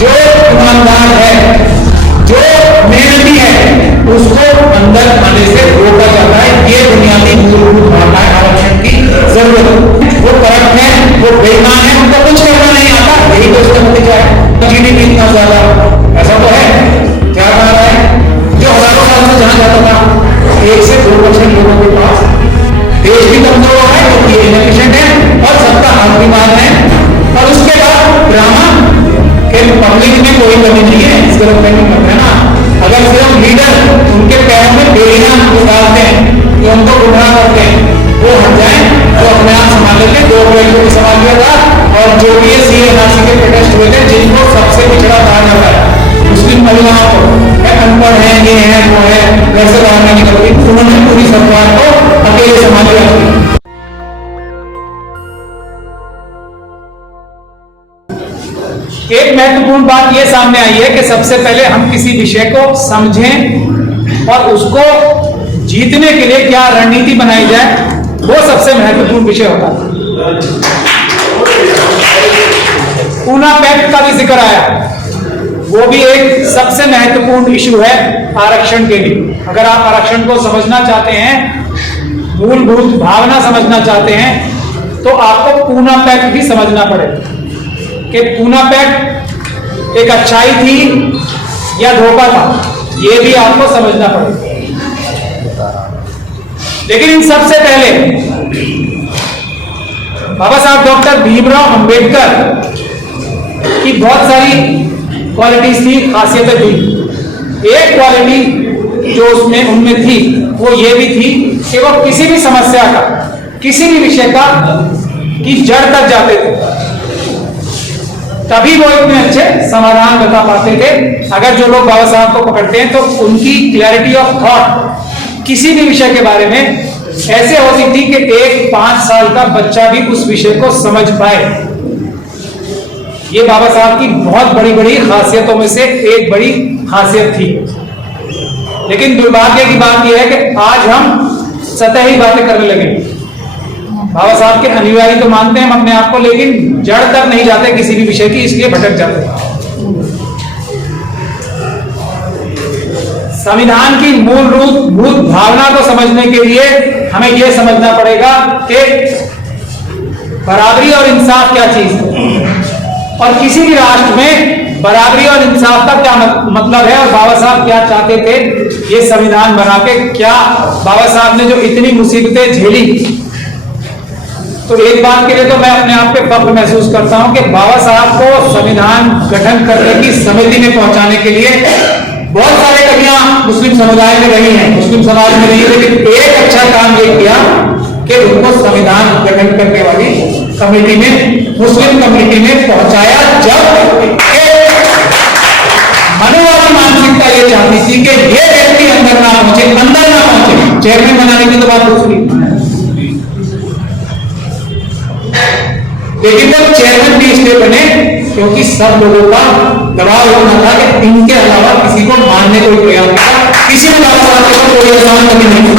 जो ईमानदार है, जो मेहनती है, उसको अंदर आने से रोका जाता है। ये बुनियादी मूलभूत भावना है आरक्षण की जरूरत। वो करप्ट है, वो बेईमान है, उनको कुछ करना नहीं आता, यही तो उसका नतीजा है। जीडीपी इतना ज्यादा, ऐसा तो है क्या कह रहा है, जो हजारों साल से जहां जाता था 1 से 2% लोगों के पास, देश भी कमजोर हो रहा है क्योंकि इनएफिशिएंट है और सबका हाथ भी मार है। और उसके बाद ड्रामा कि पब्लिक में कोई कमी नहीं है, इस गलत फहमी मत है ना। अगर सिर्फ लीडर उनके पैरों में बेड़ियां डालते हैं, जो उनको गुमराह करते हैं, वो हट जाए तो अपने आप संभाल लेंगे। 2 अप्रैल को भी संभाल लिया था। और जो भी ये सीएनआरसी के प्रोटेस्ट हुए थे, जिनको सबसे पिछड़ा कहा जाता है, मुस्लिम महिलाओं को, अनपढ़ है, ये है, वो है, घर से बाहर नहीं निकलती, उन्होंने पूरी सरकार को अकेले संभाल लिया। एक महत्वपूर्ण बात यह सामने आई है कि सबसे पहले हम किसी विषय को समझें और उसको जीतने के लिए क्या रणनीति बनाई जाए, वो सबसे महत्वपूर्ण विषय होता है। पूना पैक्ट का भी जिक्र आया, वो भी एक सबसे महत्वपूर्ण इशू है आरक्षण के लिए। अगर आप आरक्षण को समझना चाहते हैं, मूलभूत भावना समझना चाहते हैं, तो आपको पूना पैक्ट भी समझना पड़ेगा कि पूना पैक्ट एक अच्छाई थी या धोखा था, यह भी आपको समझना पड़ेगा। लेकिन इन सबसे पहले बाबा साहब डॉक्टर भीमराव अंबेडकर की बहुत सारी क्वालिटीज थी, खासियतें थी। एक क्वालिटी जो उसमें उनमें थी वो ये भी थी कि वो किसी भी समस्या का, किसी भी विषय का की जड़ तक जाते थे, तभी वो इतने अच्छे समाधान बता पाते थे। अगर जो लोग बाबा साहब को पकड़ते हैं तो उनकी क्लैरिटी ऑफ थॉट किसी भी विषय के बारे में ऐसे होती थी कि एक 5 साल का बच्चा भी उस विषय को समझ पाए। ये बाबा साहब की बहुत बड़ी बड़ी खासियतों में से एक बड़ी खासियत थी। लेकिन दुर्भाग्य की बात यह है कि आज हम सतही बातें करने लगे। बाबा साहब के अनुयायी तो मानते हैं हम अपने आप को, लेकिन जड़ तक नहीं जाते किसी भी विषय की, इसलिए भटक जाते हैं। संविधान की मूलभूत भावना को समझने के लिए हमें यह समझना पड़ेगा कि बराबरी और इंसाफ क्या चीज है, और किसी भी राष्ट्र में बराबरी और इंसाफ का क्या मतलब है, और बाबा साहब क्या चाहते थे ये संविधान बना के। क्या बाबा साहब ने जो इतनी मुसीबतें झेली, तो एक बात के लिए तो मैं अपने आप पे फख्र महसूस करता हूं कि बाबा साहब को संविधान गठन करने की समिति में पहुंचाने के लिए बहुत सारे कमियां मुस्लिम समुदाय में रही हैं, मुस्लिम समाज में रही है, लेकिन एक अच्छा काम ये किया कि उनको संविधान गठन करने वाली कमेटी में, मुस्लिम कमेटी में पहुंचाया। जब मनोवादी मानसिकता ये चाहती थी कि ये व्यक्ति अंदर ना पहुंचे, अंदर ना पहुंचे, चेयरमैन बनाने की तो बात दूसरी, लेकिन वो चेयरमैन भी इसलिए बने क्योंकि सब लोगों का दबाव होना था कि इनके अलावा किसी को मारने कोई प्रयास नहीं, किसी भी बात पर कोई आसान कभी नहीं।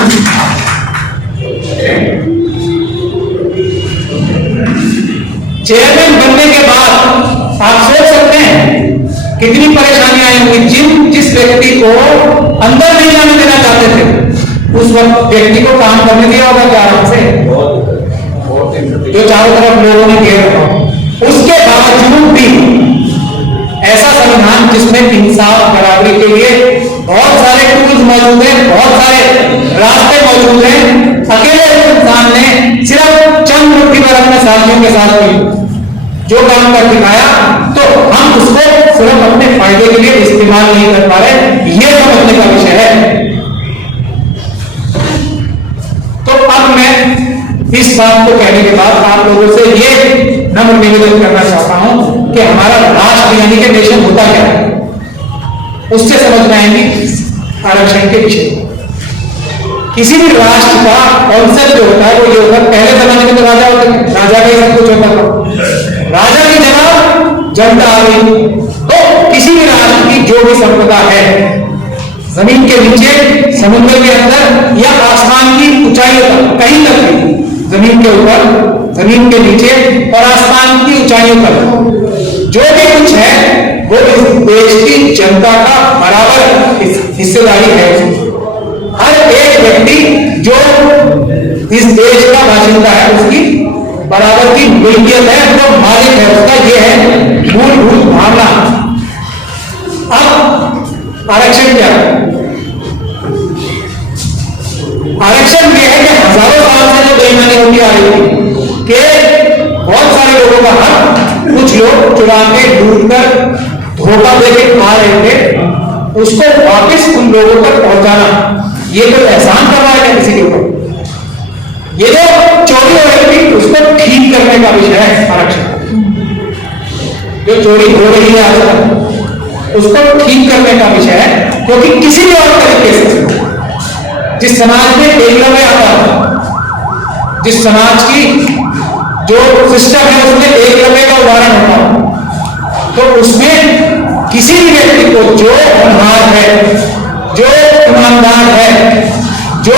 चेयरमैन बनने के बाद आप सोच सकते हैं कितनी परेशानियां आई होंगी। जिस व्यक्ति को अंदर नहीं जाने देना चाहते थे, उस वक्त व्यक्ति को काम करने दिया होगा क्या आराम से, जो चारों तरफ लोगों ने घेर रखा। उसके बावजूद भी ऐसा संविधान जिसमें इंसाफ बराबरी के लिए बहुत सारे टूल्स मौजूद हैं, बहुत सारे रास्ते मौजूद हैं, अकेले इंसान ने सिर्फ चंद मुट्ठी भर अपने साथियों के साथ जो काम कर दिखाया, तो हम उसको सिर्फ अपने फायदे के लिए इस्तेमाल नहीं कर पा रहे, ये समझने का विषय है। तो अब मैं इस बात को कहने के बाद आप लोगों से ये नम्र निवेदन करना चाहता हूं कि हमारा राष्ट्र यानी कि नेशन होता क्या है, उससे समझ आएंगे आरक्षण के विषय। किसी भी राष्ट्र का कॉन्सेप्ट जो होता है वो ये होता है, पहले जमाने में तो राजा होते थे, राजा का ही सब कुछ होता था, राजा की जगह जनता आ गई। तो किसी भी राष्ट्र की जो भी संपदा है, जमीन के नीचे, समुद्र के अंदर या आसमान की ऊंचाइयों तक, कहीं तक भी, जमीन के ऊपर, जमीन के नीचे और आसमान की ऊंचाइयों पर जो भी कुछ है वो की जनता का बराबर हिस्सेदारी है। हर एक व्यक्ति जो इस देश का बाशिंदा है उसकी बराबर की मिल्कियत है, वो मालिक है उसका, ये है मूलभूत भावना। अब आरक्षण क्या है? आरक्षण ये है कि हजारों साल से जो बेईमानी होती आ रही थी कि बहुत सारे लोगों का हक कुछ लोग चुरा के लूट कर धोखा देके खा रहे थे, उसको वापस उन लोगों तक पहुंचाना, ये तो एहसान कर रहा है किसी के ऊपर। ये जो चोरी हो रही थी उसको ठीक करने का विषय है आरक्षण। जो चोरी हो रही है आजकल उसको ठीक करने का विषय है, क्योंकि किसी भी और तरीके से जिस समाज में एकलव्य आता है, जिस समाज की जो सिस्टम है उसमें एकलव्य का उदाहरण होता है, तो उसमें किसी भी व्यक्ति को जो होनहार है, जो ईमानदार है, जो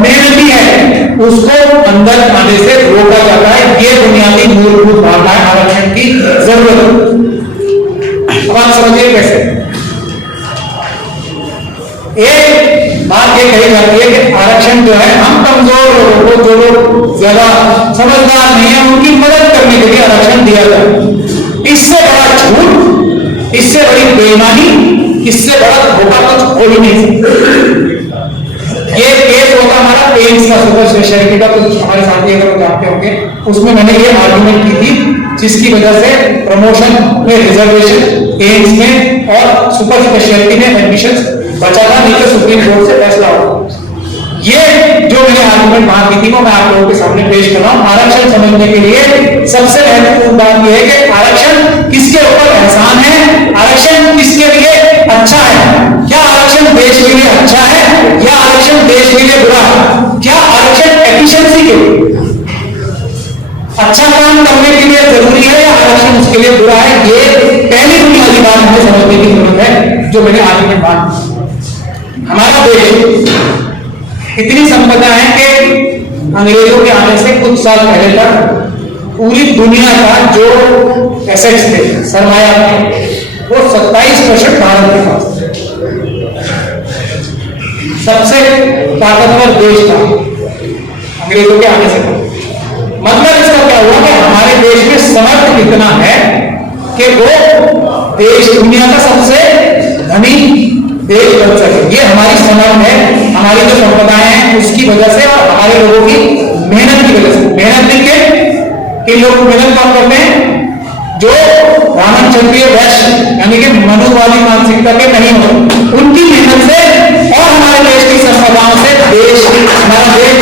मेहनती है, उसको अंदर आने से रोका जाता है। ये बुनियादी मूलभूत भावना है आरक्षण की जरूरत। अब आप समझिए कैसे। एक बात ये कही जाती है कि आरक्षण जो है हम कमजोर लोगों को, जो लोग ज्यादा समझदार नहीं है, उनकी मदद करने के लिए आरक्षण दिया जाए। इससे बड़ा झूठ, इससे बड़ी बेईमानी, इससे बड़ा धोखा कुछ हो ही नहीं सकता। ये केस होता हमारा एम्स का, सुपर स्पेशलिटी का, कुछ हमारे साथी अगर जानते होंगे, उसमें मैंने ये आर्गुमेंट की थी, जिसकी वजह से प्रमोशन में रिजर्वेशन एम्स में और सुपर स्पेशलिटी में एडमिशन बचा था, नहीं तो सुप्रीम कोर्ट से फैसला हुआ। ये जो मैंने आर्गुमेंट वहां की थी वो मैं आप लोगों के सामने पेश कर रहा हूं। आरक्षण समझने के लिए सबसे महत्वपूर्ण बात यह है कि आरक्षण किसके ऊपर एहसान है, आरक्षण किसके लिए अच्छा है। क्या आरक्षण देश के लिए अच्छा है या आरक्षण देश के लिए बुरा है? क्या आरक्षण एफिशिएंसी के लिए, अच्छा काम करने के लिए जरूरी है या आरक्षण उसके लिए बुरा है? ये पहली बुनियादी बात हमें समझने की जरूरत है, जो मैंने आर्गुमेंट बात। हमारा देश इतनी संपदा है कि अंग्रेजों के आने से कुछ साल पहले तक पूरी दुनिया का जो एसेट्स थे, सरमाया थे, वो 27% भारत के पास थे। सबसे ताकतवर देश था अंग्रेजों के आने से पहले। मतलब इसका क्या हुआ कि हमारे देश में समर्थ इतना है कि वो देश दुनिया का सबसे धनी देश बन सके। ये हमारी समर्थ है, हमारी जो संपदाएं हैं उसकी वजह से और हमारे लोगों की मेहनत की वजह से। मेहनत के लोग मेहनत काम करते हैं जो ब्राह्मण क्षत्रिय वैश्य यानी कि मनु वाली मानसिकता के नहीं होते, उनकी मेहनत से और हमारे देश की संपदाओं से हमारा देश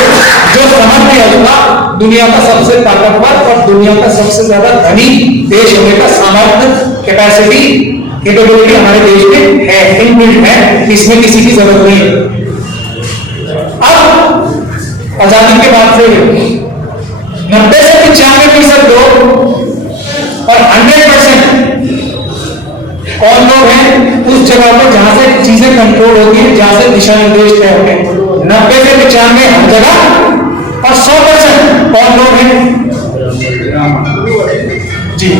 जो समर्थ है उसका दुनिया का सबसे ताकतवर और दुनिया का सबसे ज्यादा धनी देश होने का सामर्थ्य, कैपेसिटी, कैपेबिलिटी हमारे देश में है, इनबिल्ट है, इसमें किसी की जरूरत नहीं है। अब आजादी के बाद से 90 से 95% लोग और 100% कौन लोग हैं उस जगह पर जहां से चीजें कंट्रोल होती है, जहां से दिशा निर्देश तय होते हैं। 90 से 95 हर जगह और 100% कौन लोग हैं जी।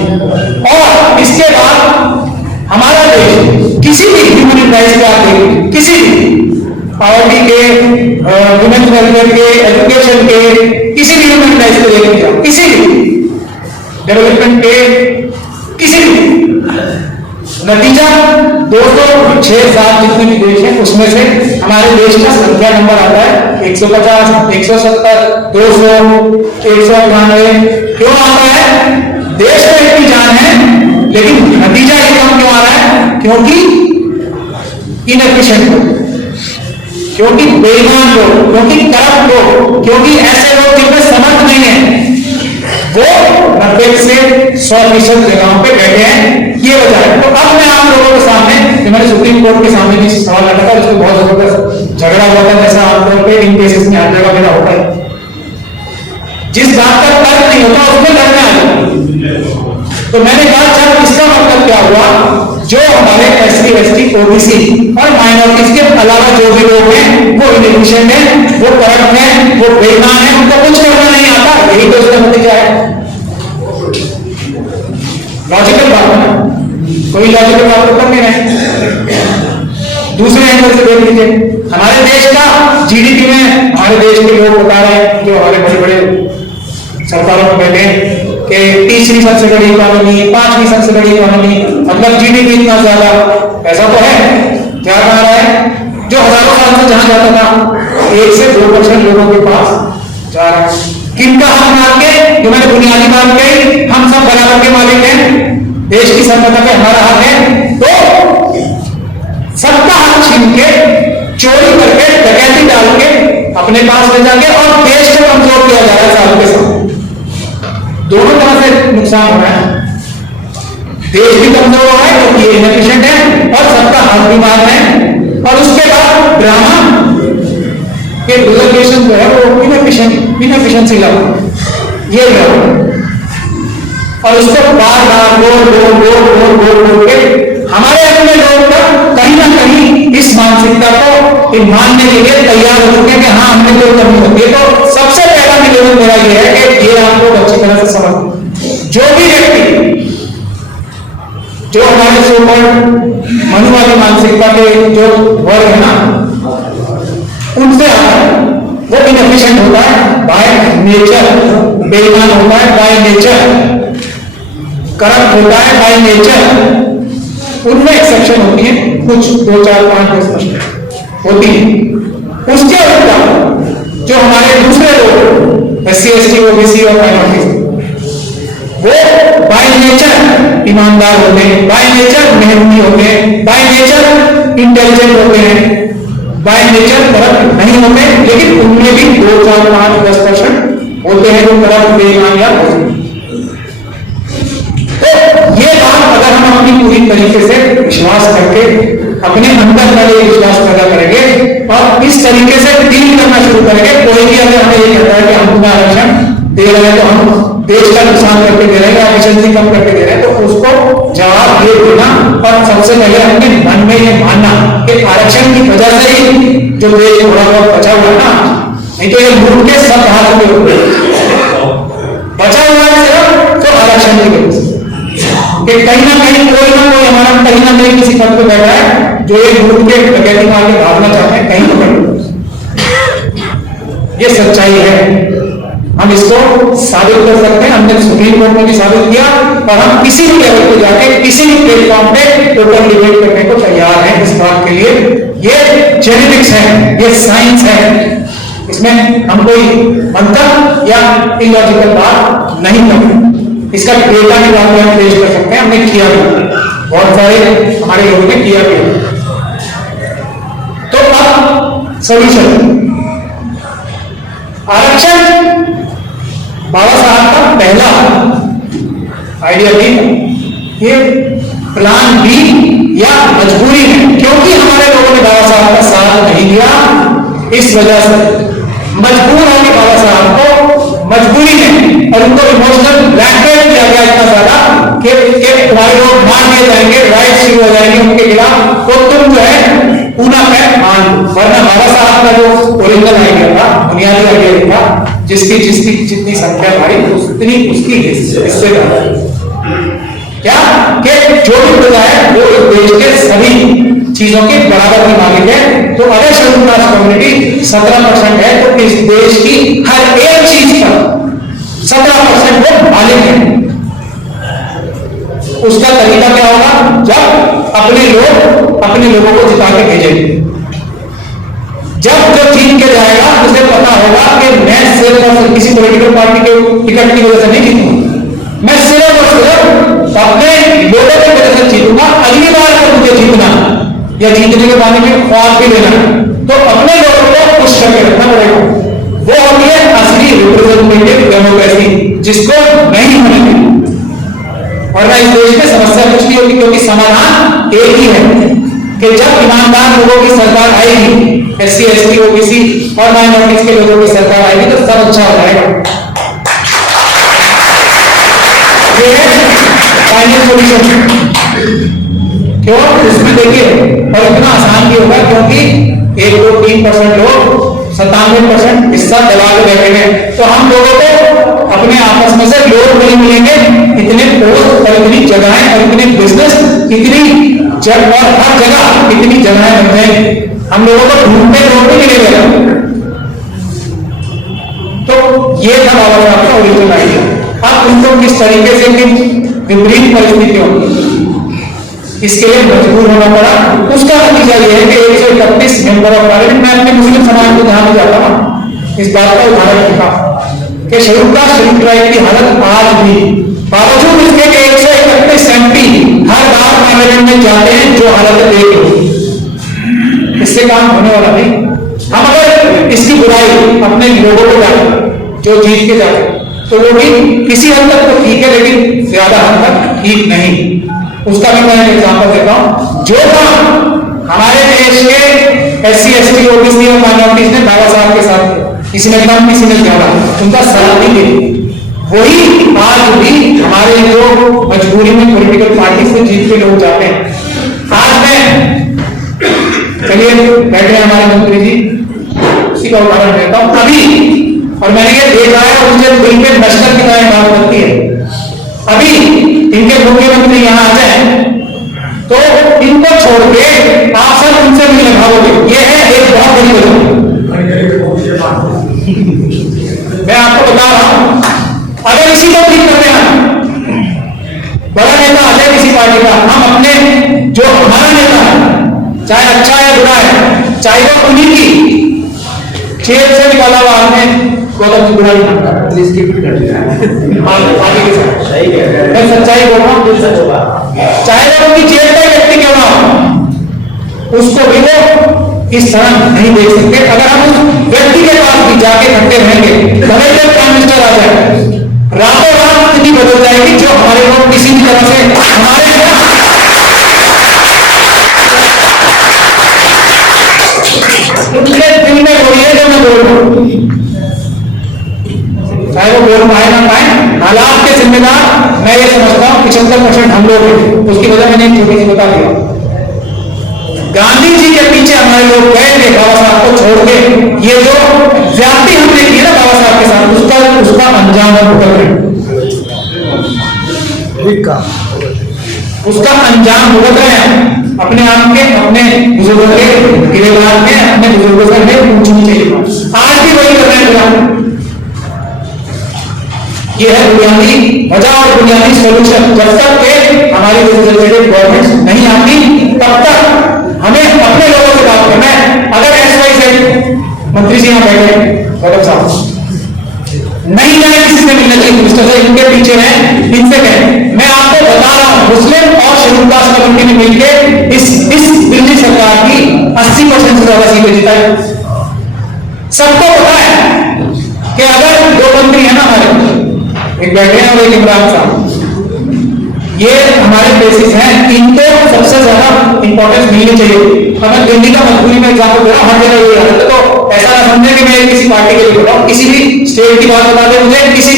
और इसके बाद हमारा देश किसी भी ह्यूमन राइट्स के आते, किसी भी पावर्टी के, वुमेन वेलफेयर के, एजुकेशन के, किसी भी ह्यूमन राइट्स को देखने जाओ, किसी भी डेवलपमेंट के, किसी भी नतीजा 206-7 जितने भी देश हैं उसमें से हमारे देश का संख्या नंबर आता है 150, 170, 200, 198। क्यों आता है? देश में इतनी जान है लेकिन नतीजा ये कम क्यों आ रहा है? क्योंकि इनएफिशिएंट लोग, क्योंकि बेईमान लोग, क्योंकि करप्ट लोग, क्योंकि ऐसे लोग जिनमें समर्थ नहीं है, वो 90 से 100% जगहों पे बैठे हैं। ये वजह है। तो अब मैं आप लोगों के सामने, मैंने सुप्रीम कोर्ट के सामने भी सवाल रखा था, उसमें बहुत जबरदस्त झगड़ा हुआ था, जैसा आमतौर पर इन केसेस में हर जगह मेरा होता है। जिस बात का तर्क नहीं होता उसमें लड़ने आ जाता। तो मैंने कहा जब इसका मतलब क्या हुआ, जो हमारे SC, ST, OBC और माइनॉरिटीज के अलावा जो भी लोग हैं वो इनएफिशिएंट हैं, वो करप्ट हैं, वो बेईमान हैं, उनको कुछ करना नहीं आता, यही तो उसका नतीजा है। लॉजिकल बात है ना। कोई लॉजिक बात तो कर नहीं रहे। दूसरे एंगल से देख लीजिए, हमारे देश का जीडीपी में हमारे देश के लोग बता रहे हैं, जो हमारे बड़े बड़े सरकारों में बैठे कि तीसरी सबसे बड़ी इकोनॉमी, पांचवी सबसे बड़ी इकोनॉमी, मतलब जीडीपी इतना ज्यादा। ऐसा तो है, क्या कह रहा है, जो हजारों साल से जहां जाता था 1 से 2% लोगों के पास जा रहा है। किनका हक मार के, जो मैंने बुनियादी बात कही, हम सब बराबर के मालिक हैं, देश की संपदा पे हमारा हक है, तो सबका हक छीन के, चोरी करके, डकैती डाल के अपने पास ले जाके और देश को कमजोर किया जा रहा है साल के साथ। दोनों तरह से नुकसान हो रहा है, देश भी कमजोर हो रहा है क्योंकि ये इनएफिशिएंट है और सबका हक भी मार रहे हैं, और उसके बाद ड्रामा के रिजर्वेशन जो है वो इनएफिशिएंसी लाओ, ये ड्रामा, और उसको बार बार बोल के हमारे अपने लोग का कहीं ना कहीं इस मानसिकता को मानने के लिए तैयार हो चुके हैं कि हाँ हमने कोई कमी होती है। तो सबसे पहला निवेदन मेरा ये है कि ये आप लोग अच्छी तरह से समझ, जो भी व्यक्ति जो हमारे सुपर मनुवादी मानसिकता के जो वर्ग है ना, उनसे आता है, वो इनएफिशिएंट होता है बाय नेचर, बेईमान होता है बाय नेचर, करप्ट होता है बाय नेचर। उनमें एक्सेप्शन होती है, कुछ 2, 4, 5, 10% होती है। उसके उल्टा जो हमारे दूसरे लोग SC, ST, OBC और माइनॉरिटीज, वो बाय नेचर ईमानदार होते हैं, बाय नेचर मेहनती होते हैं, बाय नेचर इंटेलिजेंट होते हैं, बाय नेचर करप्ट नहीं होते, लेकिन उनमें भी 2, 4, 5, 10% होते हैं जो करप्ट, बेईमान या होते हैं। तो ये बात अगर हम अपनी पूरी तरीके से विश्वास करके अपने अंदर पहले विश्वास पैदा करेंगे और इस तरीके से डील करना शुरू करेंगे, कोई भी अगर हमें ये कहता है कि हम तुम्हें आरक्षण दे रहे हैं तो हम देश का नुकसान करके दे रहे हैं या एफिशिएंसी कम करके दे रहे हैं, तो उसको जवाब ये देना और सबसे पहले अपने मन में ये मानना कि आरक्षण की वजह से ही जो देश थोड़ा बहुत बचा हुआ है ना, नहीं तो ये लूट के सब हाथ में बचा हुआ है सिर्फ तो आरक्षण की वजह से, कि कहीं ना कहीं कोई ना कोई हमारा कहीं ना कहीं किसी पद पे बैठा है जो ये लूट के डकैती मार के भागना चाहते हैं कहीं तो, ये सच्चाई है। हम इसको साबित कर सकते हैं, हमने सुप्रीम कोर्ट में भी साबित किया और हम किसी भी लेवल पे जाके किसी भी प्लेटफॉर्म पे टोटल डिबेट करने को तैयार हैं इस बात के लिए। ये जेनेटिक्स है, ये साइंस है, इसमें हम कोई मंतव्य या इलॉजिकल बात नहीं करते, इसका डेटा की बात हम पेश कर सकते हैं, हमने किया भी, बहुत सारे हमारे लोगों ने किया भी। तो अब सॉल्यूशन, आरक्षण बाबा साहब का पहला आइडिया भी ये प्लान बी या मजबूरी है, क्योंकि हमारे लोगों ने बाबा साहब का साथ नहीं दिया, इस वजह से मजबूर होगी बाबा साहब को, मजबूरी है, और उनको इमोशनल ब्लैकमेल किया गया इतना ज्यादा कि तुम्हारे लोग मार दिए जाएंगे, राइट शुरू हो जाएंगे उनके खिलाफ, तो तुम जो है पूना पैक मान, वरना बाबा साहब का जो ओरिजिनल आइडिया था, बुनियादी आइडिया था, जिसकी जितनी संख्या भाई उतनी उसकी हिस्से क्या कि जो भी प्रजा है वो इस देश के सभी चीजों के बराबर की मालिक है। तो अगर शेड्यूल कास्ट कम्युनिटी 17% है तो इस देश की हर एक चीज पर 17% वो मालिक है। उसका तरीका क्या होगा, जब अपने लोगों को जिता के भेजेंगे, जब जो जीत के जाएगा उसे पता होगा कि मैं सिर्फ और सिर्फ किसी पॉलिटिकल पार्टी के टिकट की वजह से नहीं जीतूंगा, मैं सिर्फ और सिर्फ अपने लोगों की वजह से जीतूंगा। अगली बार अगर मुझे जीतना या जीतने के बारे में ख्वाब भी लेना तो अपने लोगों को खुश करके रखना पड़ेगा। वो होती है असली रिप्रेजेंटेटिव डेमोक्रेसी, जिसको नहीं होने देगी। और इस देश में समस्या कुछ नहीं होगी, क्योंकि समाधान एक ही है कि जब ईमानदार लोगों की सरकार आएगी, SC, ST, OBC और माइनॉरिटीज के लोगों की सरकार आएगी तो सब अच्छा हो जाएगा। ये है फाइनल सॉल्यूशन। क्यों? उसमें देखिए और इतना आसान भी होगा क्योंकि 1, 2, 3% लोग 97% हिस्सा दबा के बैठे हैं। तो हम लोगों को अपने आपस में से लोग नहीं मिलेंगे, इतने पोस्ट और इतनी जगहें और इतने बिजनेस, इतनी जग और हर जगह इतनी जगहें बन जाएंगी, हम लोगों को ढूंढते ढूंढते मिलेगा। तो ये था बाबा साहब का ओरिजिनल आइडिया। अब उनको किस तरीके से विपरीत परिस्थितियों इसके लिए मजबूर होना पड़ा, उसका नतीजा यह है कि 131 मेंबर ऑफ पार्लियामेंट, मैं अपने मुस्लिम समाज को ध्यान जाता हूं इस बात का उदाहरण रखा कि शेड्यूल ट्राइब की हालत आज भी, बावजूद इसके 131 MP हर बार पार्लियामेंट में जाते हैं, जो हालत देख लो, इससे काम होने वाला नहीं। हम अगर इसकी बुराई अपने लोगों को जाते जो जीत के जाते तो वो भी किसी हद तक तो ठीक है, लेकिन ज्यादा हद तक ठीक नहीं। उसका भी मैं एग्जांपल देता हूं। जो काम हमारे देश के SC ST OBC और माइनॉरिटीज ने बाबा साहब के साथ किसी ने कम किसी ने ज्यादा उनका साथ नहीं दिया, वही आज भी हमारे जो मजबूरी में पॉलिटिकल पार्टी से जीत के लोग जाते हैं। आज मैं चलिए बैठे हमारे मंत्री जी, उसी का उदाहरण देता हूं अभी, और मैंने ये देखा है मुझे दिल में नस्ल की तरह बात करती है। अभी इनके मुख्यमंत्री यहाँ आ जाए तो इनको छोड़ के आप सब उनसे मिलने भागोगे, ये है एक बहुत बड़ी वजह। मैं आपको बता रहा हूं, अगर इसी को ठीक करते हैं, बड़ा नेता आ जाए किसी पार्टी का, हम अपने जो हमारा नेता है, चाहे अच्छा है बुरा है, चाहे वो उन्हीं की जेल से निकाला हुआ आदमी गौतम बुराई मैं सच्चाई बोल रहा हूँ, चाहे वो उनकी जेल का व्यक्ति क्यों ना हो, उसको भी वो इस तरह नहीं देख सकते। अगर हम उस व्यक्ति के पास भी जाके खड़े रहेंगे, भले ही प्राइम मिनिस्टर आ जाए, रातों रात इतनी बदल जाएगी जो हमारे लोग किसी भी तरह से हमारे उनके दिल में वही है जो मैं बोल रहा हूं, चाहे वो बोल पाए ना पाए, हालात के जिम्मेदार मैं ये समझता हूं 75% हम लोग हैं। उसकी वजह मैंने एक छोटी सी बता दिया, गांधी जी के पीछे हमारे लोग गए थे बाबा साहब को छोड़ के, ये जो ज्यादती हमने की ना बाबा साहब के साथ, उसका अंजाम हम भुगत रहे, उसका अंजाम भुगत रहे हैं अपने आप के, अपने बुजुर्गों के गिरेबान में, अपने बुजुर्गों से हमें पूछनी चाहिए। आज भी वही कर रहे हैं। यह है बुनियादी वजह और बुनियादी सोल्यूशन। जब तक के हमारी रिप्रेजेंटेटिव गवर्नमेंट नहीं आती, तब तक हमें अपने लोगों से बात करना है। अगर XYZ मंत्री जी यहाँ बैठे गौतम साहब नहीं जाए किसी से मिलने चाहिए, मिनिस्टर से इनके पीछे हैं, इनसे कहें। मैं आपको बता रहा हूं, मुस्लिम और शेड्यूल कास्ट कमेटी ने मिलकर इस दिल्ली सरकार की 80% से ज्यादा सीटें जिताई। सबको पता है कि अगर दो मंत्री है ना हमारे, एक बैठे हैं और एक इमरान साहब, ये हमारे बेसिस हैं, इनको सबसे ज्यादा इंपॉर्टेंस मिलनी चाहिए। अगर दिल्ली का मजबूरी में एग्जाम्पल दे रहा हूं, हर जगह ये हालत है, तो ऐसा ना समझे कि मैं किसी पार्टी के लिए बोल रहा हूं, किसी भी स्टेट की बात बता दे मुझे, किसी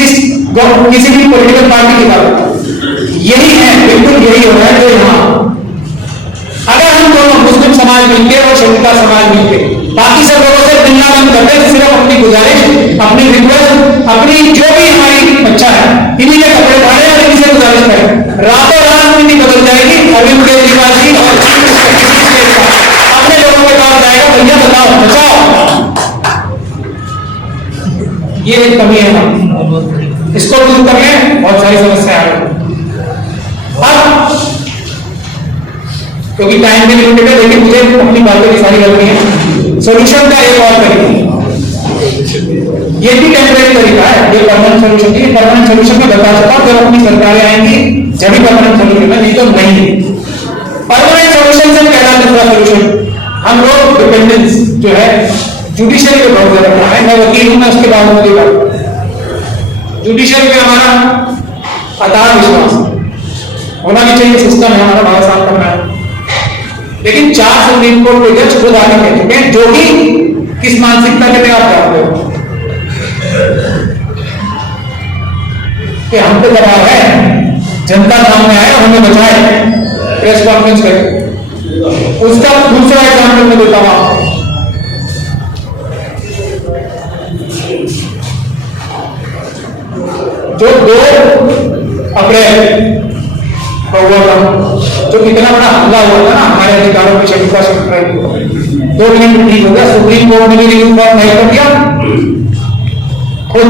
भी पॉलिटिकल पार्टी की बात, यही है, बिल्कुल यही हो रहा है जो यहाँ। अगर हम दोनों मुस्लिम समाज मिलकर और शेड्यूल कास्ट समाज मिलकर बाकी सब लोगों से मिलना बंद करते हैं, सिर्फ अपनी गुजारिश, अपनी रिक्वेस्ट, अपनी जो भी हमारी अच्छा है, इन्हीं के कपड़े फाड़े और इन्हीं से गुजारिश करें, रातों रात नहीं बदल जाएगी। अरविंद केजरीवाल जी और अपने लोगों के पास जाएगा, भैया बताओ बचाओ, ये एक कमी है ना, इसको दूर कर लें, बहुत सारी समस्याएं आ रही। अब क्योंकि टाइम भी लिमिटेड है, लेकिन मुझे अपनी बातें भी सारी करनी है। सोल्यूशन का एक और तरीका, ये भी टेम्परेरी तरीका है, ये परमानेंट सोल्यूशन नहीं है। परमानेंट सोल्यूशन में बता चुका हूं, जब अपनी सरकारें आएंगी जब भी परमानेंट सोल्यूशन है, नहीं तो नहीं। परमानेंट सोल्यूशन से पहला दूसरा सोल्यूशन, हम लोग डिपेंडेंस जो है जुडिशरी पे बहुत ज्यादा है। मैं वकील हूं, मैं उसके बाद में बात, जुडिशरी पे हमारा अथाह विश्वास होना भी चाहिए, सिस्टम है हमारा, बाबा साहब करना है। लेकिन 4 सुप्रीम कोर्ट के जज खुद आगे कह चुके हैं, जो कि किस मानसिकता के लिए आप जानते हो कि हम पे दबाव है, जनता सामने आए और हमें बचाए, प्रेस कॉन्फ्रेंस करके। उसका दूसरा एग्जाम्पल मैं देता हूं आपको। जो 2 अप्रैल हुआ था, जो कितना बड़ा हमला हुआ था ना हमारे अधिकारों की शक्ति का 2 मिनट में ठीक हो गया। सुप्रीम कोर्ट ने भी रिव्यू फॉर्म नहीं कर दिया खुद,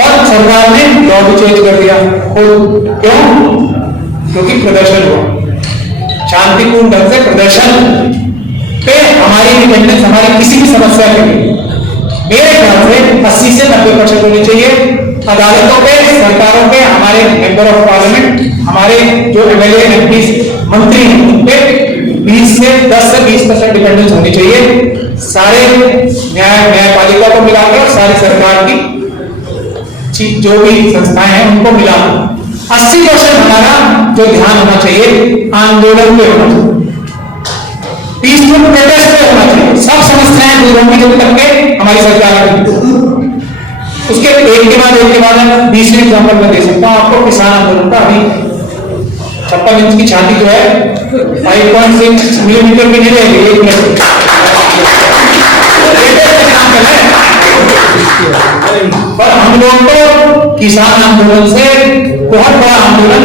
और सरकार ने लॉ भी चेंज कर दिया खुद। क्यों? क्योंकि प्रदर्शन हुआ, शांतिपूर्ण ढंग से प्रदर्शन पे हमारी इंडिपेंडेंस, हमारी किसी भी समस्या के लिए मेरे ख्याल से 80 से 90% होनी चाहिए। अदालतों पे, सरकारों पे, हमारे मेंबर ऑफ पार्लियामेंट, हमारे जो एमएलए एमपी मंत्री हैं उन पे 10 से 20% डिपेंडेंस होनी चाहिए। सारे न्यायपालिका को मिला के और सारी सरकार की जो भी संस्थाएं हैं उनको मिला 80% हमारा जो ध्यान होना चाहिए आंदोलन पे होना चाहिए, पीसफुल प्रोटेस्ट पे होना चाहिए। सब समस्याएं दूर होंगी जब तक के हमारी सरकार की। उसके एक के बाद 20 एग्जाम्पल मैं दे सकता हूं आपको। किसान आंदोलन का अभी 56 इंच की छाती जो है 5.6 मिलीमीटर की नहीं रहेगी, 1 मिनट पर हम लोग तो किसान आंदोलन से बहुत बड़ा आंदोलन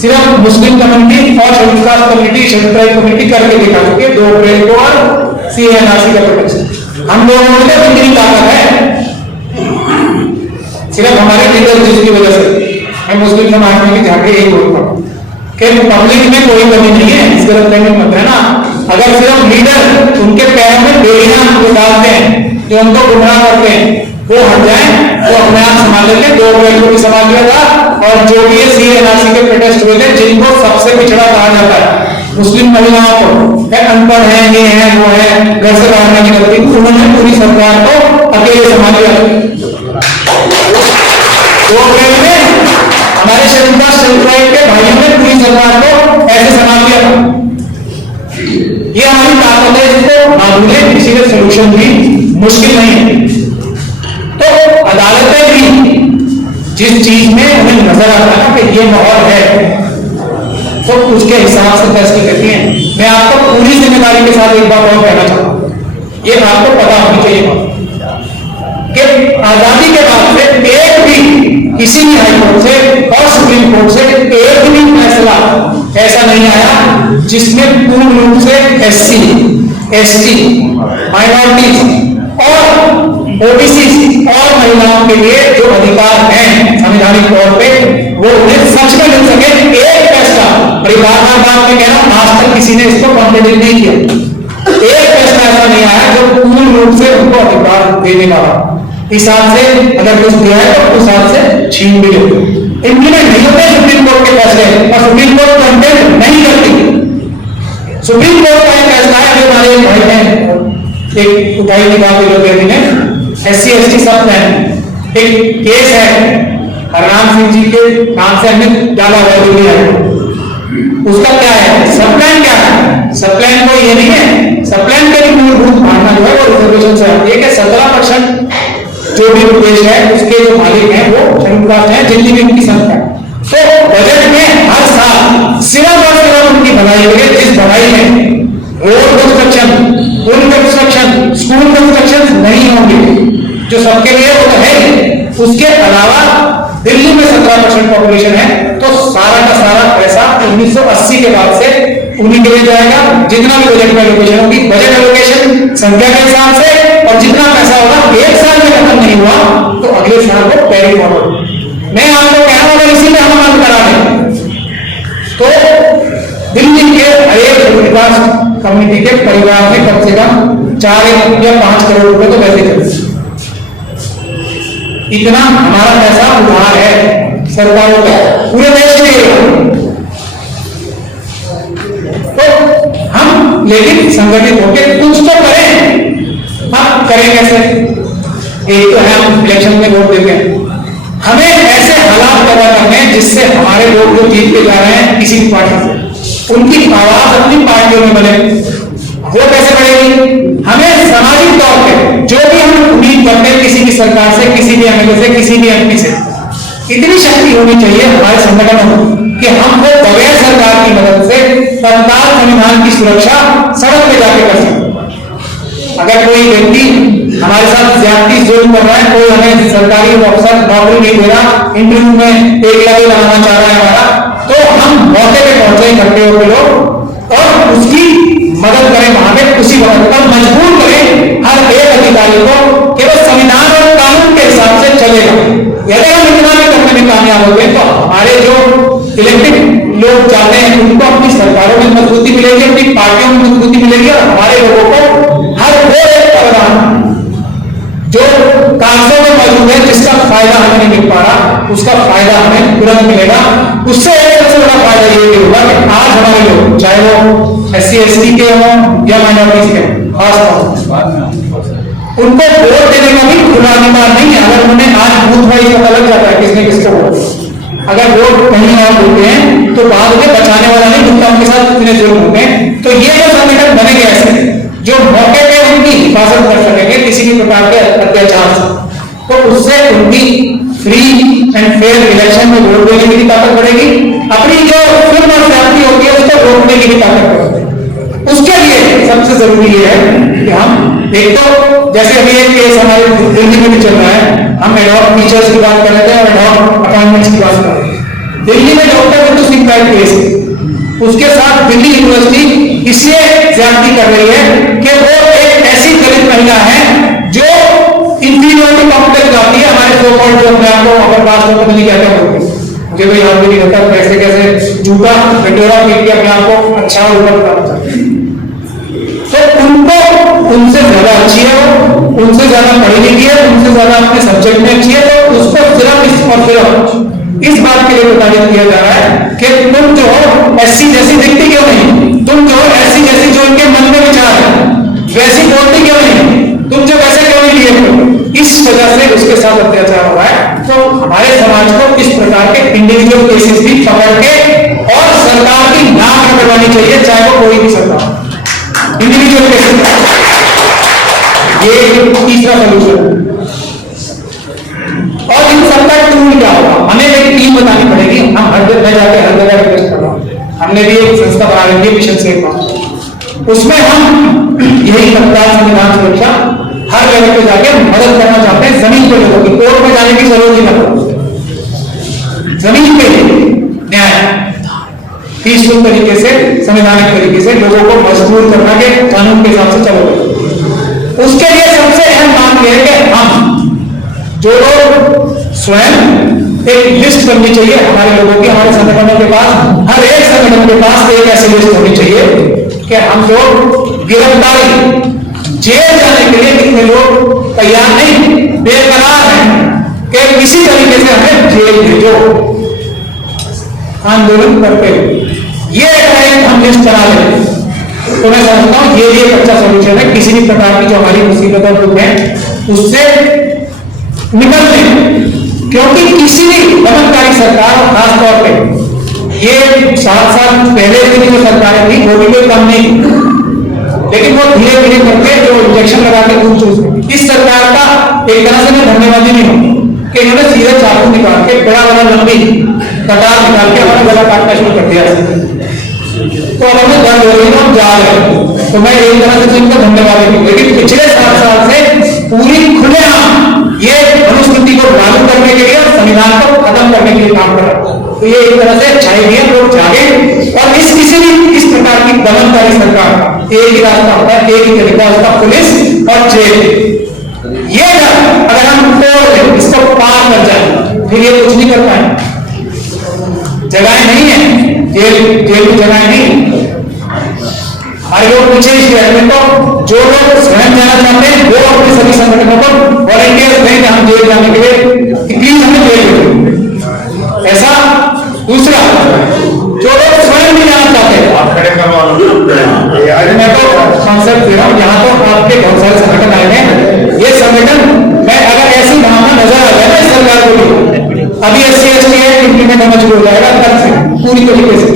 सिर्फ मुस्लिम कम्युनिटी और schedule caste community, schedule tribe community करके दिखा चुके 2 अप्रैल को और सीएनआरसी का प्रोटेस्ट। हम लोगों में तो कितनी ताकत है, सिर्फ हमारे लीडर जिसकी वजह से। मैं मुस्लिम समाज में भी जाके यही बोलता हूँ कि पब्लिक में कोई कमी नहीं है, इस गलत फहमी मत है ना। अगर सिर्फ लीडर उनके पैरों में बेड़ियां जो डालते हैं, जो उनको गुमराह करते हैं, वो हट जाए तो अपने आप संभाल लेंगे। 2 अप्रैल को भी संभाल लिया था। और जो भी सीएनआरसी के प्रोटेस्ट हुए थे, जिनको सबसे पिछड़ा कहा जाता है, मुस्लिम महिलाओं को अनपढ़ है, ये है, वो है, घर से बाहर नहीं निकलती, उन्होंने पूरी सरकार को अकेले संभाल लिया। 2 अप्रैल में हमारे शेड्यूल कास्ट शेड्यूल ट्राइब के भाइयों ने पूरी सरकार को ऐसे संभाल लिया। ये हमारी ताकत है, जिसको ना भूलें, किसी का सोल्यूशन भी मुश्किल नहीं है। तो अदालतें भी जिस चीज में हमें नजर आता है ना कि ये माहौल है, तो उसके हिसाब से फैसले करती हैं। मैं आपको पूरी जिम्मेदारी के साथ एक बात और कहना चाहता हूं, ये आपको पता होनी चाहिए कि आजादी के बाद से एक भी किसी भी हाईकोर्ट से और सुप्रीम कोर्ट से एक भी फैसला ऐसा नहीं आया जिसमें पूर्ण रूप से एससी, एसटी, माइनॉरिटीज और ओबीसी और महिलाओं के लिए जो अधिकार हैं संवैधानिक तौर पे, वो उन्हें सच में मिल सके। एक फैसला, बार मैं कह रहा हूं, आज तक किसी ने इसको कॉन्फिडेंट नहीं किया। एक फैसला ऐसा नहीं आया जो पूर्ण रूप से उनको अधिकार देने वाला। हिसाब से अगर कुछ दिया है तो उस हिसाब से छीन भी लेते, इंप्लीमेंट नहीं होते सुप्रीम कोर्ट के फैसले, और सुप्रीम कोर्ट कॉन्फिडेंट नहीं करती। सुप्रीम कोर्ट का एक फैसला है, जो हमारे भाई ने एक उठाई थी बात विरोधी ने, SC ST सब प्लान एक केस है हरनाम सिंह जी के नाम से हमने डाला हुआ है। उसका क्या है, सब प्लान क्या है? सब प्लान को ये नहीं है, सब प्लान के मूलभूत भावना जो है वो रिजर्वेशन से आती है कि 17% जो भी प्रदेश है उसके जो मालिक हैं वो शेड्यूल कास्ट है, जितनी भी उनकी संख्या। तो बजट में हर साल सिर्फ और सिर्फ उनकी भलाई के लिए, जिस भलाई में रोड कंस्ट्रक्शन, पुल कंस्ट्रक्शन, स्कूल कंस्ट्रक्शन नहीं होंगे, जो सबके लिए वो है, उसके अलावा दिल्ली में 17% पॉपुलेशन है, तो सारा का सारा पैसा 1980 के बाद से उन्हीं के लिए जाएगा। जितना भी बजट में एलोकेशन होगी, बजट एलोकेशन संख्या के हिसाब से, और जितना पैसा होगा एक साल में खत्म नहीं हुआ तो अगले साल वो कैरी फॉरवर्ड। मैं आपको कह रहा हूं इसी में हम बंद करा दें तो दिल्ली के हरेक विकास कम्युनिटी के परिवार में कम से कम 4 या 5 करोड़ रुपए तो वैसे चलते। इतना हमारा पैसा उधार है सरकारों का, पूरे देश के लिए। तो हम लेकिन संगठित होकर कुछ तो करें। हम करें कैसे? एक तो है हम इलेक्शन में वोट देते हैं, हमें ऐसे हालात पैदा करने हैं जिससे हमारे लोग जो जीत के जा रहे हैं किसी भी पार्टी से, उनकी आवाज अपनी पार्टियों में बने। वो कैसे बढ़ेगी? हमें सामाजिक तौर पे जो भी हम उम्मीद करते हैं किसी भी सरकार से, किसी भी एमएलए से, किसी भी एमपी से, इतनी शक्ति होनी चाहिए हमारे संगठन में कि हम वो बगैर सरकार की मदद से तत्काल संविधान की सुरक्षा सड़क पे जाके कर सकते। अगर कोई व्यक्ति हमारे साथ ज्यादती जुल्म कर रहा है, कोई हमें सरकारी अफसर नौकरी नहीं दे रहा, इंटरव्यू में एक लगे लगाना चाह रहा है हमारा, तो हम मौके पे पहुंचे करते हुए लोग और उसकी मदद करें वहां पे उसी वक्त पर मजबूर करें हर एक अधिकारी को केवल संविधान और कानून के हिसाब से चलेगा। यदि हम इतना भी करने में कामयाब हो गए तो हमारे जो इलेक्टेड लोग चाहते हैं उनको अपनी सरकारों में मजबूती मिलेगी, अपनी पार्टियों में मजबूती मिलेगी और हमारे लोगों को हर वो एक प्रावधान जो कागजों में मौजूद है जिसका फायदा हमें नहीं मिल पा रहा उसका फायदा हमें तुरंत मिलेगा। उससे एक सबसे बड़ा फायदा ये होगा कि आज हमारे लोग चाहे वो SC/ST के हों या माइनॉरिटीज के उनको वोट देने का भी खुला अधिकार नहीं है। अगर उन्हें आज बूथ वाइज पता लग जाता है किसने किसको वोट, अगर वोट कहीं और होते हैं तो बाद में बचाने वाला नहीं मिलता, उनके साथ इतने जुर्म होते हैं। तो ये जो संगठन बनेंगे ऐसे जो मौके पे उनकी हिफाजत कर सकेंगे किसी भी प्रकार के अत्याचार से, तो उससे उनकी फ्री एंड फेयर इलेक्शन में वोट देने की भी ताकत बढ़ेगी, अपनी जो फिल्म और जाति होती है उसको रोकने की भी ताकत बढ़ेगी। उसके लिए सबसे जरूरी ये है कि हम एक तो जैसे अभी एक केस हमारे दिल्ली में भी चल रहा है, हम एडहॉक टीचर्स की बात कर रहे थे और एडहॉक अपॉइंटमेंट्स की बात कर रहे हैं। दिल्ली में डॉक्टर बिंदु सिंह का एक केस है, उसके साथ दिल्ली यूनिवर्सिटी इसलिए ज्यादती कर रही है कि वो एक ऐसी दलित महिला है जो इंफीरियरिटी कॉम्प्लेक्स आती है हमारे सो कॉल्ड जो अपने आप को अपर कास्ट होकर नहीं कहते होंगे, मुझे तो याद भी नहीं होता कैसे कैसे जूता कटोरा पीट के अपने आप को अच्छा और ऊपर करना चाहते हैं। तो उनको उनसे ज्यादा अच्छी है, उनसे ज्यादा पढ़ी लिखी है, उनसे ज्यादा अपने सब्जेक्ट में अच्छी है, तो उसको सिर्फ इस बात के लिए प्रताड़ित किया जा रहा है कि तुम जो हो SC जैसी दिखती क्यों नहीं, तुम जो हो SC जैसी जो इनके मन में विचार है वैसी बोलती क्यों नहीं, तुम जो वैसे क्यों नहीं लिए, इस वजह से उसके साथ अत्याचार हुआ है। तो हमारे समाज को इस प्रकार के इंडिविजुअल केसेस भी पकड़ के और सरकार की नाक कटवानी चाहिए, चाहे वो कोई भी सरकार इंडिविजुअल केसेस। ये तीसरा सोल्यूशन। और इन सबका टूल क्या होगा, हमें एक टीम बतानी पड़ेगी। हम हर जगह जाके हर जगह रिक्वेस्ट कर रहा हूं, हमने भी एक संस्था बना रखी है मिशन सेव, उसमें हम यही तत्काल संविधान सुरक्षा हर जगह पे जाके मदद करना चाहते हैं। जमीन पे लोगों की कोर्ट में जाने की जरूरत ही ना पड़े, जमीन पे न्याय पीसफुल तरीके से संवैधानिक तरीके से लोगों को मजबूर करना के कानून के हिसाब से चलो। उसके लिए सबसे अहम बात यह है कि हम जो लोग स्वयं एक लिस्ट बननी चाहिए हमारे लोगों की, हमारे संगठनों के पास, हर एक संगठन के पास एक ऐसी लिस्ट होनी चाहिए कि हम लोग गिरफ्तारी जेल जाने के लिए कितने लोग तैयार नहीं, बेकरार हैं कि किसी तरीके से हमें जेल भेजो, आंदोलन करते हुए ये एक हम लिस्ट बना लें। तो मैं समझता हूं ये भी एक अच्छा सोल्यूशन है किसी भी प्रकार की जो हमारी मुसीबत और दुख है उससे निकलने। क्योंकि किसी भी दमनकारी सरकार और खास तौर पे ये 7 साल पहले की जो सरकारें थी वो भी कोई कम नहीं थी, लेकिन वो धीरे धीरे करके जो इंजेक्शन लगा के दूर चूस। इस सरकार का एक तरह से मैं धन्यवाद नहीं हूं कि इन्होंने सीधे चाकू निकाल के बड़ा बड़ा लंबी कटार निकाल के हमारा गला काटना शुरू कर दिया। तो अब हमें दर्द हो रही है, हम जा रहे हैं, तो मैं एक तरह से इनका धन्यवाद नहीं। लेकिन पिछले 7 साल से पूरी खुलेआम ये मनुस्मृति को लागू करने के लिए और संविधान को खत्म करने के लिए काम कर रहा है। तो ये एक तरह से अच्छाई भी है, लोग जागे और इस किसी भी इस प्रकार की दमनकारी सरकार का एक ही रास्ता होता है, एक ही तरीका उसका पुलिस और जेल। ये अगर हम तोड़ दें, इसको पार कर जाए, फिर ये कुछ नहीं कर पाए। जगह नहीं है, जेल की जगह नहीं। हमारे लोग पीछे इस में तो जो लोग स्वयं जाना चाहते हैं वो अपने सभी संगठनों को वॉलंटियर्स दें कि हम जेल जाने के लिए प्लीज हमें जेल भेजो। ऐसा दूसरा जो लोग स्वयं नहीं जाना चाहते मैं तो कॉन्सेप्ट दे रहा हूँ, यहाँ तो आपके बहुत सारे संगठन आए हैं। ये संगठन मैं अगर ऐसी भावना नजर आ जाए ना इस सरकार को भी, अभी SC/ST इम्प्लीमेंट होना शुरू हो जाएगा कल से पूरी तरीके से।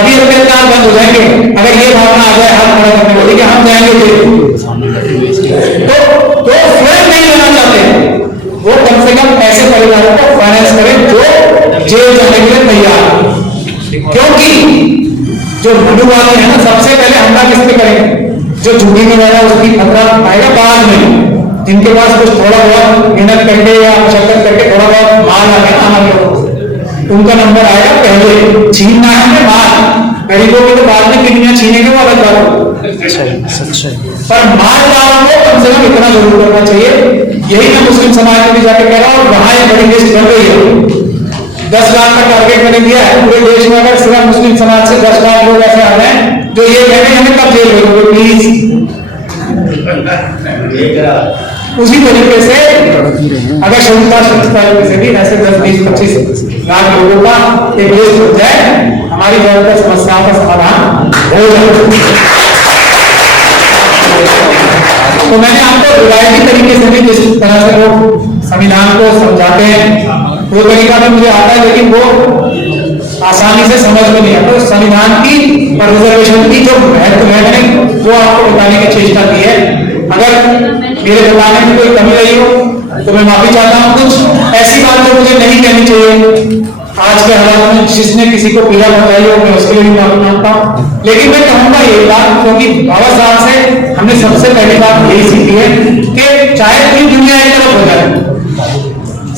अभी अत्याचार बंद हो जाएंगे अगर ये भावना आ जाए हाथ खड़ा करने वाली कि हम जाएंगे जेल। तो स्वयं नहीं जाना चाहते वो कम से कम ऐसे परिवारों को फाइनेंस करें जो जेल जाने के लिए तैयार। क्योंकि जो लड्डू वाले हैं ना सबसे पहले हमला किस पे करेंगे, जो झुकी में रहा उसकी खतरा आएगा बाद में। जिनके पास कुछ थोड़ा बहुत मेहनत करके या मशक्कत करके थोड़ा बहुत माल आ गया हमारे लोगों, उनका नंबर आएगा पहले। छीनना है हमें माल, गरीबों की तो बाद में किडनियां छीनेंगे वो अलग बात है, पर माल वालों को कम से कम इतना जरूर करना चाहिए। यही मैं मुस्लिम समाज में भी जाके कह रहा हूँ, और वहां एक बड़ी लिस्ट बन रही है। 10 लाख का टारगेट मैंने दिया है पूरे देश में। अगर सिर्फ मुस्लिम समाज से 10 लाख लोग ऐसे आ रहे हैं जो ये कह रहे हैं हमें कब जेल भेजोगे प्लीज, उसी तरीके से अगर शुरुआत से भी ऐसे 10, 20, 25 लाख लोगों का एक लिस्ट हो जाए, हमारी ज्यादातर समस्याओं का समाधान हो जाए। तो मैंने आपको रिवायती तरीके से भी जिस तरह से वो संविधान को समझाते हैं वो तरीका भी मुझे आता है, लेकिन वो आसानी से समझ में नहीं आता। तो संविधान की और रिजर्वेशन की जो महत्व है मैंने वो आपको बताने की चेष्टा की है। अगर मेरे बताने में कोई कमी रही हो तो मैं माफी चाहता हूँ। कुछ ऐसी बात जो मुझे नहीं कहनी चाहिए आज के हालात में, जिसने किसी को पीड़ा पहुंचाई हो, मैं उसके लिए भी माफी मांगता हूँ। लेकिन मैं कहूंगा ये बात, क्योंकि बाबा साहब से हमने सबसे पहली बात यही सीखी है कि चाहे पूरी दुनिया एक तरफ हो जाए,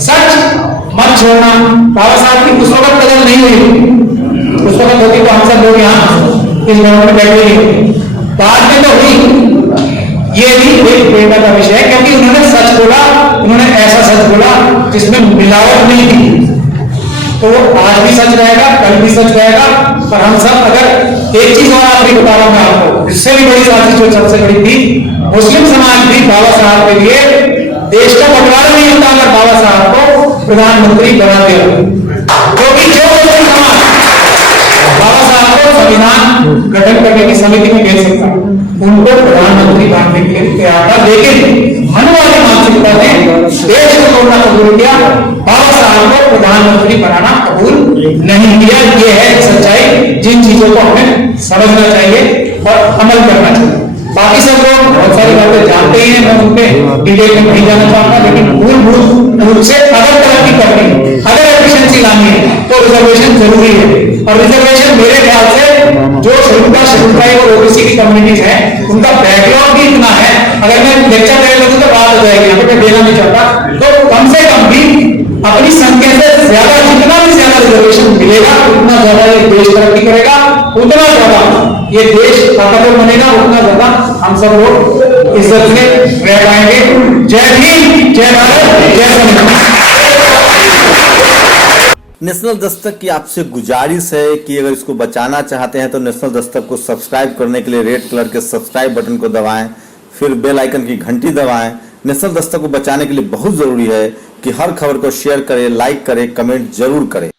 सच मत छोड़ना। बाबा साहब की उस वक्त कदर नहीं हुई, उस वक्त होती तो हम सब लोग यहाँ इस भवन में बैठे ही होते, बाद में तो हुई। ये भी एक प्रेरणा का विषय है, क्योंकि उन्होंने सच बोला, उन्होंने ऐसा सच बोला जिसमें मिलावट नहीं थी। तो वो आज भी सच रहेगा, कल भी सच रहेगा। पर हम सब अगर एक चीज और आखिरी बता रहा हूं मैं आपको, इससे भी बड़ी साजिश जो सबसे बड़ी थी, मुस्लिम समाज भी बाबा साहब के लिए देश का बंटवारा नहीं होता अगर बाबा साहब को प्रधानमंत्री बना दिया, क्योंकि जो मुस्लिम समाज बाबा साहब को संविधान गठन करने की समिति में भेज सकता, उनको प्रधानमंत्री बनने के लिए तैयार था। लेकिन मनवादी मानसिकता ने देश को तोड़ना कबूल किया, बाबा साहब को प्रधानमंत्री बनाना कबूल नहीं किया। ये है सच्चाई, जिन चीजों को हमें समझना चाहिए और अमल करना चाहिए। बाकी सब लोग बहुत सारी बातें जानते ही हैं, मैं उनपे डिटेल में नहीं जाना चाहता, लेकिन मूलभूत रूप से अगर तरक्की करनी है, अगर एफिशिएंसी लानी है तो रिजर्वेशन जरूरी है। और रिजर्वेशन मेरे ख्याल से जो शेड्यूल ट्राइब और ओबीसी की कम्युनिटीज है उनका बैकलॉग भी इतना है, अगर मैं लेक्चर देने लगूं तो बात हो जाएगी, यहाँ पे मैं देना नहीं चाहता। तो कम से कम भी अपनी संख्या से ज्यादा, जितना भी ज्यादा रिजर्वेशन मिलेगा उतना ज्यादा ये देश तरक्की करेगा, उतना ज्यादा ये देश ताकतवर बनेगा, उतना ज्यादा हम सब लोग इज्जत से रह पाएंगे। जय हिंद, जय भारत, जय संविधान। नेशनल दस्तक की आपसे गुजारिश है कि अगर इसको बचाना चाहते हैं तो नेशनल दस्तक को सब्सक्राइब करने के लिए रेड कलर के सब्सक्राइब बटन को दबाएं, फिर बेल आइकन की घंटी दबाएं। नेशनल दस्तक को बचाने के लिए बहुत जरूरी है कि हर खबर को शेयर करें, लाइक करें, कमेंट जरूर करें।